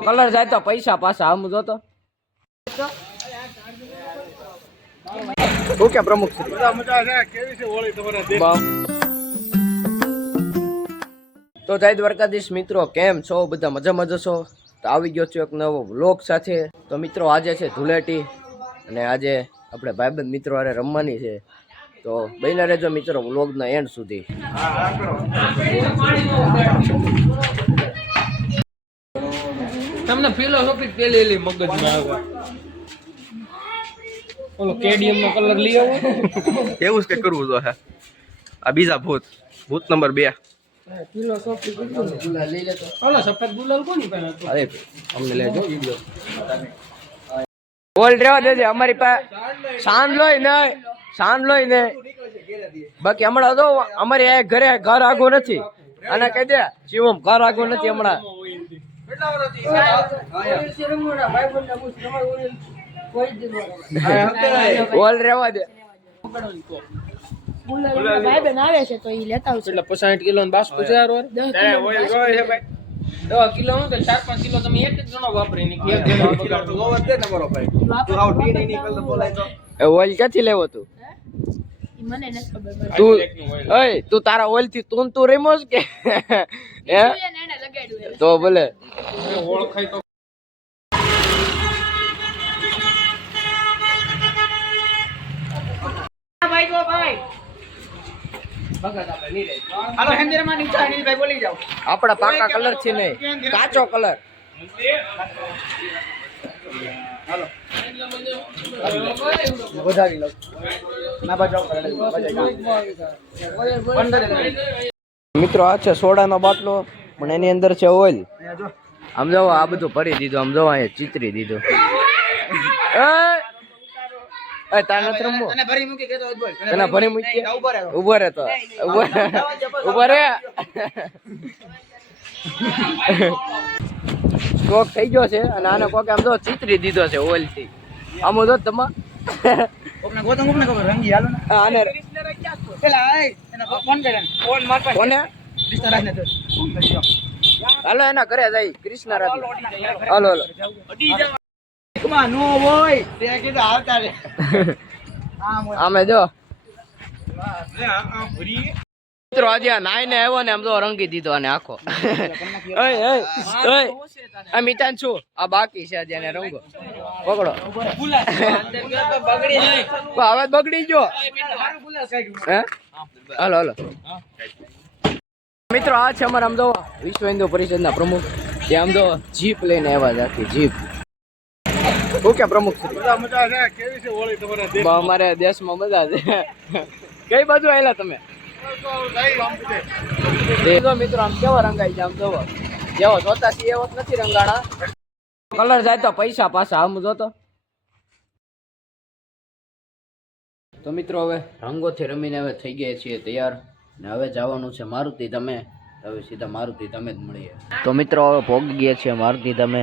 Colour જાય તો પૈસા પાછા આમ જો તો શું કે પ્રમુખ કેવી છે હોળી તમારા તો જય દ્વારકાધીશ મિત્રો, કેમ છો બધા? મજામાં જશો તો આવી ગયો છું એક નવો વ્લોગ સાથે. તો મિત્રો આજે છે ધૂળેટી અને આજે આપણે ભાઈબંધ મિત્રો હારે રમવાની છે, તો બન્યા રહેજો મિત્રો વ્લોગના એન્ડ સુધી. તમને ફિલોસોફી પેલી મગજમાં આવે ઓલો કેડીએમ નો કલર લઈ આવો એવું જ કે કરવું તો હે. આ બીજા ભૂત નંબર 2 ફિલોસોફી ગુલાલ લઈ લેતો. ઓલો સફેદ ગુલાલ કોની પાસે હતો? અરે અમને લેજો વિડિયો બોલ રહેવા દેજે. અમારી પાસે સાંડલોય નહીં બાકી હમણાં તો અમારી આ ઘરે ઘર આગો નથી અને કહી દે શિવમ ઘર આગો નથી હમણાં. બોલ રહેવા દે. ભાઈ બન આવે છે તો ઈ લેતા આવશે. એટલે 65 કિલો ને 52 વાર 10 કિલો નું તો 4-5 કિલો તમે એક જ જણો વાપરી ની એક જણો બગાડો ઓવર દે તમારો ભાઈ. તું આવ ટી નહીં નીકળતો બોલાય તો એ ઓઇલ ક્યાંથી લેવો તું? મને નથી ખબર. તું ઓય તું તારા ઓઇલ થી તું રેમોસ કે હે એને લગાડ્યું તો ભલે ઓળખાય તો ભાઈ ગો ભાઈ ભગત આપણે ની રે હાલો હેન્દ્ર માં નીચે અનિલભાઈ બોલી જાવ. આપડા પાકા કલર છે નહીં, કાચો કલર. હાલો વધારી લો ના બજાવ મિત્રો આ છે સોડાનો બાટલો, પણ એની અંદર છે ઓઇલ. આમ જો આ બધું ભરી દીધું, આમ જો અહીંયા ચિતરી દીધું. એ તાર નથી રમવું? તને ભરી મૂકી કેતો બોલ. તને ભરી મૂકી ઉભો રહે તો ઉભો રહે. સ્ટોક થઈ ગયો છે અને આને કોકે આમ જો ચિતરી દીધો છે ઓઇલ થી. આમ જો તમા કોકને ગોતમ કોકને ખબર રંગી હાલો ને આને પેલા આય એને ફોન કરે ફોન માર પાસે કોને ડિસ્ટર રાખને તો ફોન કરી દો. હાલો એના ઘરે જાય કૃષ્ણ રાત. હાલો હાલો અડી જાવ એકમાં નો હોય તે કીધું આવતા રે આમે જો લે આ ભરી મિત્રો આજે નાઈ ને આવ્યો ને આમ તો રંગી દીધો અને આખો. આ મિતાન છું આ બાકી છે આજે એને રંગો પકડો. બગડી નહીં હવે બગડી ગયો. હે હાલો હાલો મિત્રો આ છે અમારા આમ તો વિશ્વ હિન્દુ પરિષદના પ્રમુખ. તે આમ તો જીપ લઈને આવ્યા છે, આખી જીપ. શું કે પ્રમુખ મજા છે? કેવી છે હોળી તમારા અમારે દેશમાં મજા છે. કઈ બાજુ આવેલા તમે? મિત્રો આમ કેવો રંગાઈ છે, આમ જોવો જેવો જોતા છીએ એવો નથી રંગાણા. કલર જાય તો પૈસા પાછા આમ જોતો. તો મિત્રો હવે રંગોથી રમીને હવે થઈ ગયા છીએ તૈયાર ને હવે જવાનું છે મારુતિ તમે. હવે સીધા મારુતિ તમે જ મળીએ. તો મિત્રો હવે ભોગી ગયા છીએ મારુતિ તમે.